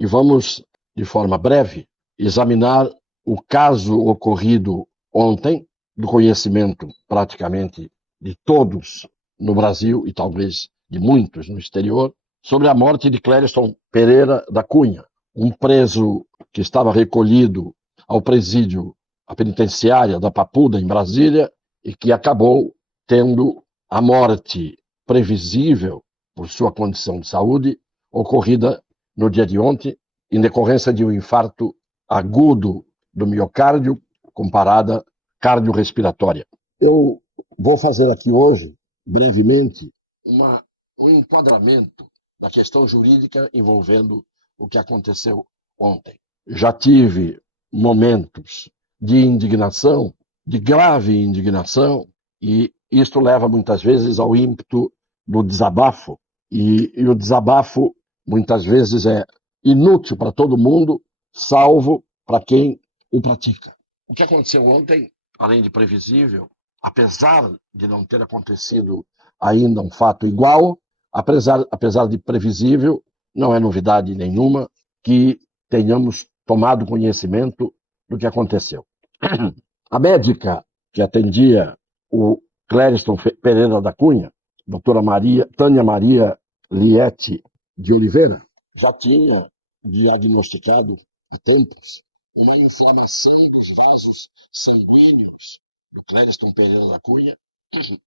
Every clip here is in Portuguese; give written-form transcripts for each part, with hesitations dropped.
e vamos, de forma breve, examinar o caso ocorrido ontem, do conhecimento praticamente de todos no Brasil e talvez de muitos no exterior, sobre a morte de Clériston Pereira da Cunha, um preso que estava recolhido ao presídio, à penitenciária da Papuda, em Brasília, e que acabou tendo a morte previsível, por sua condição de saúde, ocorrida no dia de ontem, em decorrência de um infarto agudo do miocárdio, com parada cardiorrespiratória. Eu vou fazer aqui hoje, brevemente, um enquadramento da questão jurídica envolvendo o que aconteceu ontem. Já tive momentos de indignação, de grave indignação, e isto leva muitas vezes ao ímpeto do desabafo, e o desabafo muitas vezes é inútil para todo mundo, salvo para quem o pratica. O que aconteceu ontem, além de previsível, apesar de não ter acontecido ainda um fato igual, apesar de previsível, não é novidade nenhuma que tenhamos tomado conhecimento do que aconteceu. A médica que atendia o Clériston Pereira da Cunha, doutora Tânia Maria Liette de Oliveira, já tinha diagnosticado há tempos uma inflamação dos vasos sanguíneos do Clériston Pereira da Cunha,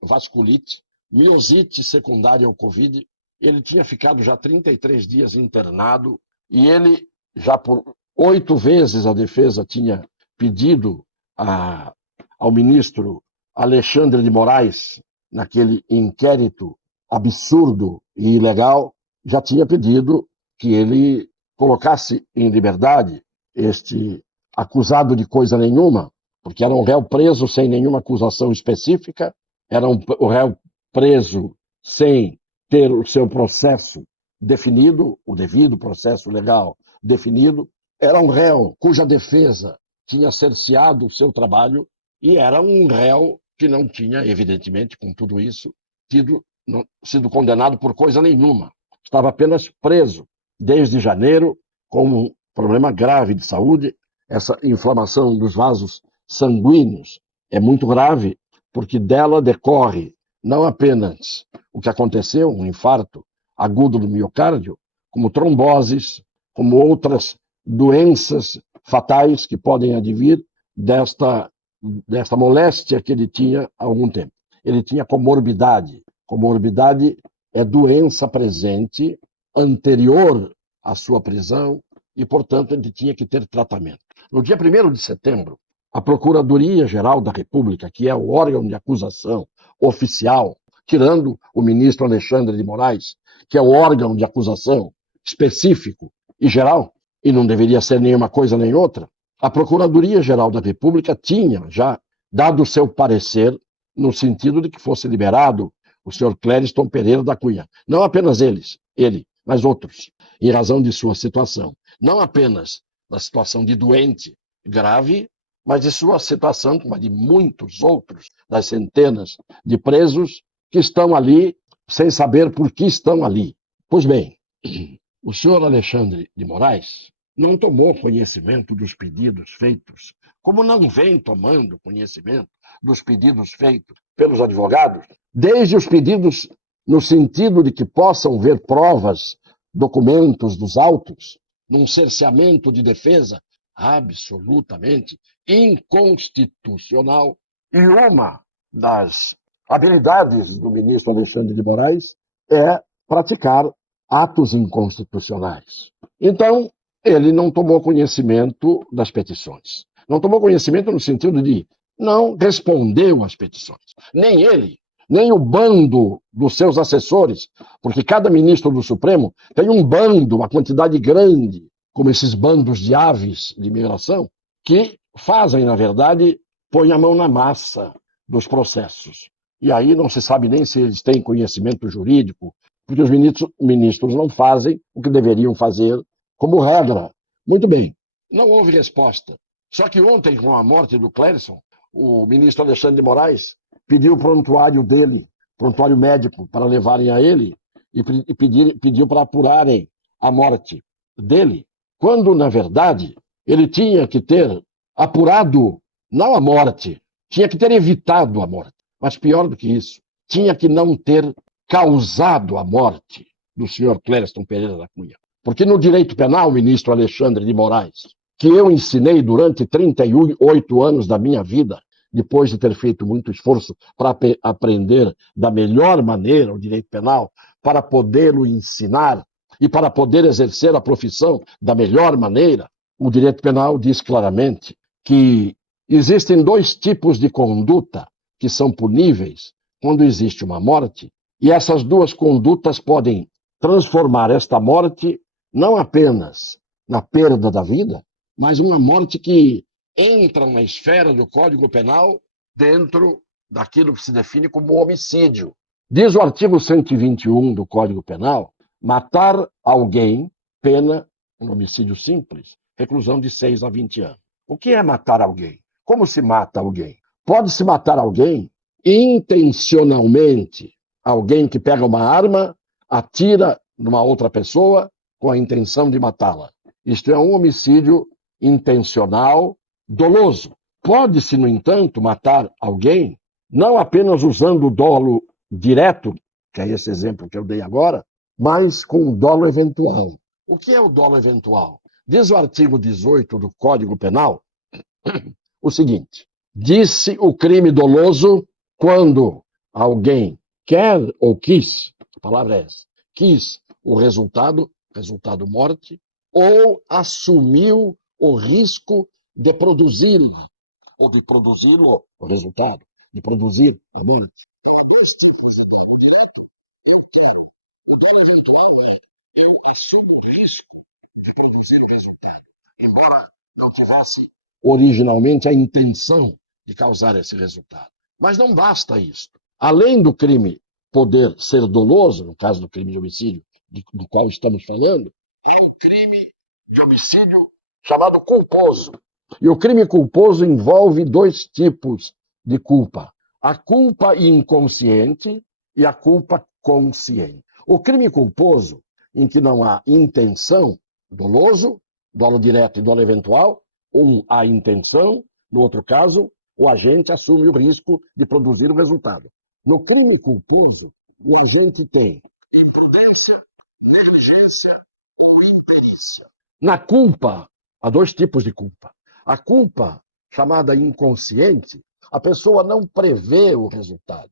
vasculite, miosite secundária ao Covid. Ele tinha ficado já 33 dias internado e ele, já por 8 vezes, a defesa tinha pedido ao ministro Alexandre de Moraes, naquele inquérito absurdo e ilegal, já tinha pedido que ele colocasse em liberdade este acusado de coisa nenhuma, porque era um réu preso sem nenhuma acusação específica, era um réu preso sem ter o seu processo definido, o devido processo legal definido, era um réu cuja defesa tinha cerceado o seu trabalho e era um réu que não tinha, evidentemente, com tudo isso, sido condenado por coisa nenhuma. Estava apenas preso desde janeiro com um problema grave de saúde. Essa inflamação dos vasos sanguíneos é muito grave, porque dela decorre não apenas o que aconteceu, um infarto agudo do miocárdio, como tromboses, como outras doenças fatais que podem advir desta moléstia que ele tinha há algum tempo. Ele tinha comorbidade. Comorbidade é doença presente anterior à sua prisão e, portanto, ele tinha que ter tratamento. No dia 1º de setembro, a Procuradoria-Geral da República, que é o órgão de acusação oficial, tirando o ministro Alexandre de Moraes, que é o órgão de acusação específico e geral, e não deveria ser nenhuma coisa nem outra, a Procuradoria-Geral da República tinha já dado o seu parecer no sentido de que fosse liberado o senhor Clériston Pereira da Cunha. Não apenas ele, mas outros, em razão de sua situação. Não apenas da situação de doente grave, mas de sua situação, como a de muitos outros, das centenas de presos que estão ali sem saber por que estão ali. Pois bem, o senhor Alexandre de Moraes não tomou conhecimento dos pedidos feitos, como não vem tomando conhecimento dos pedidos feitos pelos advogados, desde os pedidos no sentido de que possam ver provas, documentos dos autos, num cerceamento de defesa absolutamente inconstitucional. E uma das habilidades do ministro Alexandre de Moraes é praticar atos inconstitucionais. Então, ele não tomou conhecimento das petições. Não tomou conhecimento no sentido de não respondeu às petições. Nem ele, nem o bando dos seus assessores, porque cada ministro do Supremo tem um bando, uma quantidade grande, como esses bandos de aves de imigração, que fazem, na verdade, põem a mão na massa dos processos. E aí não se sabe nem se eles têm conhecimento jurídico, porque os ministros não fazem o que deveriam fazer como regra. Muito bem, não houve resposta. Só que ontem, com a morte do Clériston, o ministro Alexandre de Moraes pediu o prontuário dele, prontuário médico, para levarem a ele, e pediu para apurarem a morte dele, quando, na verdade, ele tinha que ter apurado não a morte, tinha que ter evitado a morte. Mas pior do que isso, tinha que não ter causado a morte do senhor Clériston Pereira da Cunha. Porque no direito penal, ministro Alexandre de Moraes, que eu ensinei durante 38 anos da minha vida, depois de ter feito muito esforço para aprender da melhor maneira o direito penal, para poder-o ensinar e para poder exercer a profissão da melhor maneira, o direito penal diz claramente que existem dois tipos de conduta que são puníveis quando existe uma morte, e essas duas condutas podem transformar esta morte não apenas na perda da vida, mas uma morte que entra na esfera do Código Penal dentro daquilo que se define como homicídio. Diz o artigo 121 do Código Penal, matar alguém, pena, um homicídio simples, reclusão de 6 a 20 anos. O que é matar alguém? Como se mata alguém? Pode-se matar alguém intencionalmente. Alguém que pega uma arma, atira numa outra pessoa com a intenção de matá-la. Isto é um homicídio intencional, doloso. Pode-se, no entanto, matar alguém não apenas usando o dolo direto, que é esse exemplo que eu dei agora, mas com o dolo eventual. O que é o dolo eventual? Diz o artigo 18 do Código Penal o seguinte: disse o crime doloso quando alguém quer ou quis, a palavra é essa, quis o resultado morte, ou assumiu o risco de produzi-la, ou de produzir o resultado, de produzir a morte. Dois tipos de dolo direto, eu quero. O dolo eventual é eu assumo o risco de produzir o resultado, embora não tivesse originalmente a intenção de causar esse resultado. Mas não basta isso. Além do crime poder ser doloso, no caso do crime de homicídio do qual estamos falando, há o crime de homicídio chamado culposo. E o crime culposo envolve dois tipos de culpa: a culpa inconsciente e a culpa consciente. O crime culposo, em que não há intenção, doloso, dolo direto e dolo eventual, há intenção, no outro caso, o agente assume o risco de produzir o resultado. No crime culposo, o agente tem imprudência, negligência ou imperícia. Na culpa, há dois tipos de culpa. A culpa, chamada inconsciente, a pessoa não prevê o resultado,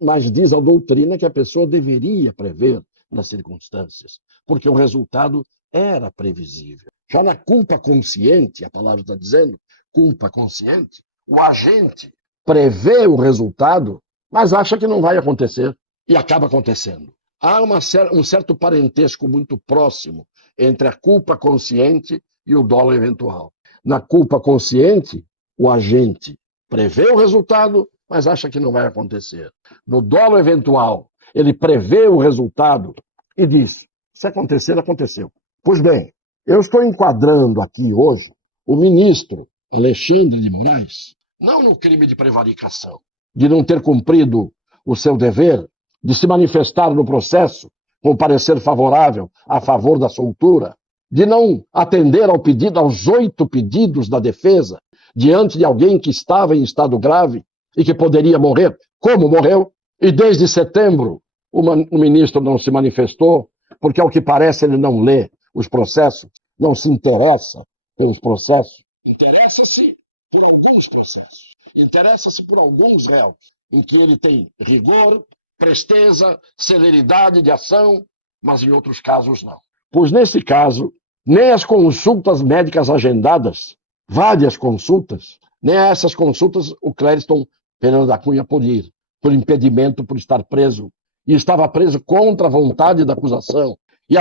mas diz a doutrina que a pessoa deveria prever nas circunstâncias, porque o resultado era previsível. Já na culpa consciente, a palavra está dizendo, culpa consciente, o agente prevê o resultado, mas acha que não vai acontecer e acaba acontecendo. Há um certo parentesco muito próximo entre a culpa consciente e o dolo eventual. Na culpa consciente, o agente prevê o resultado, mas acha que não vai acontecer. No dolo eventual, ele prevê o resultado e diz: se acontecer, aconteceu. Pois bem, eu estou enquadrando aqui hoje o ministro Alexandre de Moraes, não no crime de prevaricação, de não ter cumprido o seu dever, de se manifestar no processo com parecer favorável a favor da soltura, de não atender aos 8 pedidos da defesa diante de alguém que estava em estado grave e que poderia morrer, como morreu, e desde setembro o ministro não se manifestou, porque, ao que parece, ele não lê os processos, não se interessa pelos processos. Interessa-se por alguns processos, interessa-se por alguns réus, em que ele tem rigor, presteza, celeridade de ação, mas em outros casos não. Pois, nesse caso, nem as consultas médicas agendadas, várias consultas, nem a essas consultas o Clériston Pereira da Cunha pôde ir, por impedimento, por estar preso. E estava preso contra a vontade da acusação. E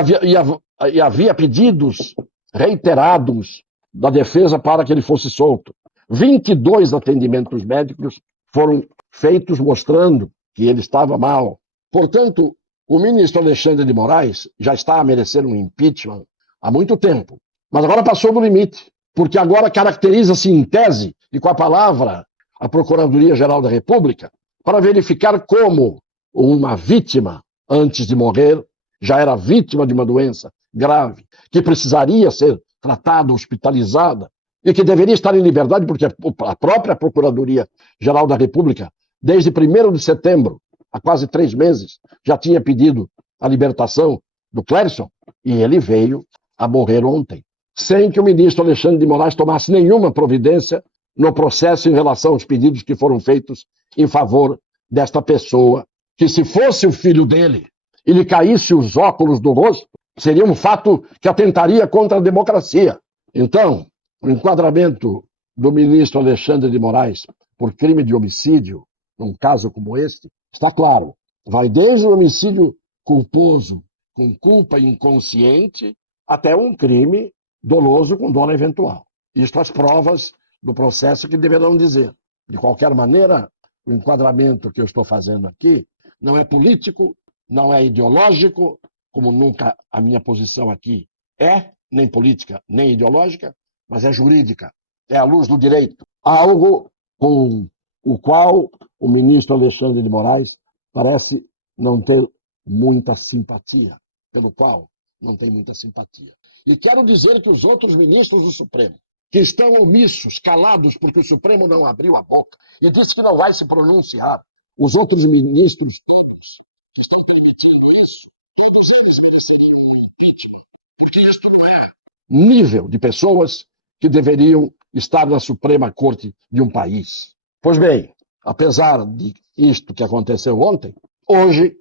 havia pedidos reiterados da defesa para que ele fosse solto. 22 atendimentos médicos foram feitos mostrando que ele estava mal. Portanto, o ministro Alexandre de Moraes já está a merecer um impeachment há muito tempo. Mas agora passou do limite, porque agora caracteriza-se em tese, e com a palavra, a Procuradoria-Geral da República, para verificar como uma vítima, antes de morrer, já era vítima de uma doença grave, que precisaria ser tratada, hospitalizada, e que deveria estar em liberdade, porque a própria Procuradoria-Geral da República, desde 1º de setembro, há quase 3 meses, já tinha pedido a libertação do Clérison, e ele veio a morrer ontem, sem que o ministro Alexandre de Moraes tomasse nenhuma providência no processo em relação aos pedidos que foram feitos em favor desta pessoa, que se fosse o filho dele e lhe caísse os óculos do rosto, seria um fato que atentaria contra a democracia. Então, o enquadramento do ministro Alexandre de Moraes por crime de homicídio, num caso como este, está claro. Vai desde o homicídio culposo, com culpa inconsciente, até um crime doloso com dolo eventual. Isto as provas do processo que deverão dizer. De qualquer maneira, o enquadramento que eu estou fazendo aqui não é político, não é ideológico, como nunca a minha posição aqui é, nem política, nem ideológica, mas é jurídica, é à luz do direito. Algo com o qual o ministro Alexandre de Moraes parece não ter muita simpatia, pelo qual não tem muita simpatia. E quero dizer que os outros ministros do Supremo, que estão omissos, calados, porque o Supremo não abriu a boca e disse que não vai se pronunciar, os outros ministros todos que estão permitindo isso, todos eles mereceriam um impeachment, porque isto não é nível de pessoas que deveriam estar na Suprema Corte de um país. Pois bem, apesar de isto que aconteceu ontem, hoje,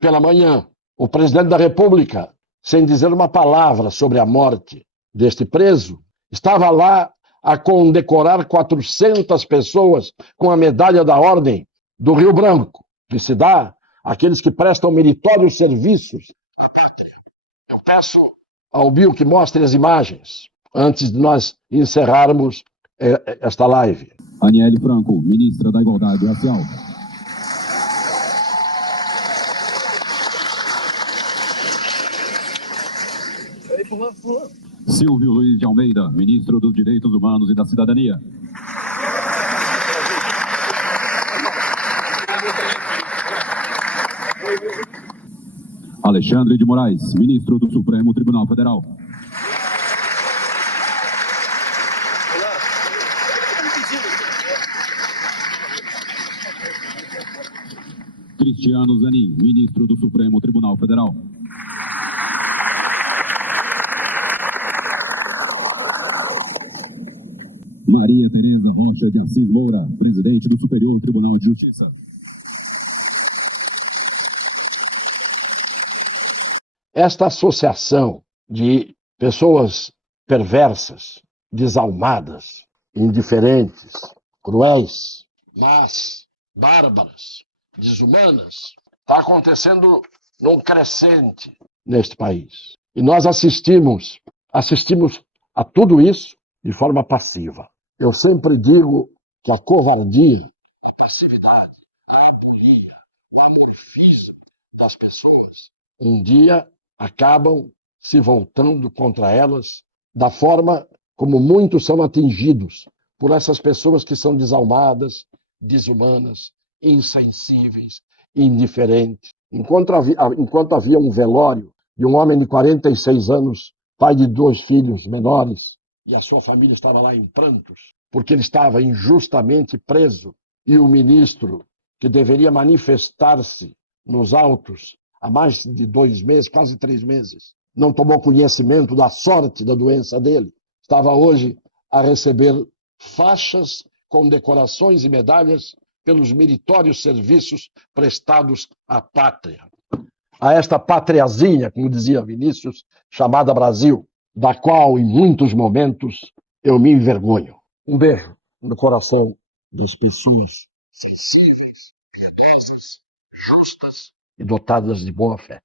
pela manhã, o presidente da República, sem dizer uma palavra sobre a morte deste preso, estava lá a condecorar 400 pessoas com a medalha da Ordem do Rio Branco, que se dá àqueles que prestam meritórios serviços. Eu peço ao Bill que mostre as imagens antes de nós encerrarmos esta live. Aniele Franco, ministra da Igualdade Racial. Silvio Luiz de Almeida, ministro dos Direitos Humanos e da Cidadania. Alexandre de Moraes, ministro do Supremo Tribunal Federal. Cristiano Zanin, ministro do Supremo Tribunal Federal. Maria Tereza Rocha de Assis Moura, presidente do Superior Tribunal de Justiça. Esta associação de pessoas perversas, desalmadas, indiferentes, cruéis, más, bárbaras, desumanas, está acontecendo num crescente neste país. E nós assistimos a tudo isso de forma passiva. Eu sempre digo que a covardia, a passividade, a abolia, o amorfismo das pessoas, um dia acabam se voltando contra elas da forma como muitos são atingidos por essas pessoas que são desalmadas, desumanas, insensíveis, indiferentes. Enquanto havia um velório de um homem de 46 anos, pai de 2 filhos menores, e a sua família estava lá em prantos, porque ele estava injustamente preso, e o ministro, que deveria manifestar-se nos autos há mais de 2 meses, quase 3 meses, não tomou conhecimento da sorte da doença dele, estava hoje a receber faixas, condecorações e medalhas pelos meritórios serviços prestados à pátria. A esta patriazinha, como dizia Vinícius, chamada Brasil, da qual, em muitos momentos, eu me envergonho. Um beijo no coração das pessoas sensíveis, piedosas, justas e dotadas de boa fé.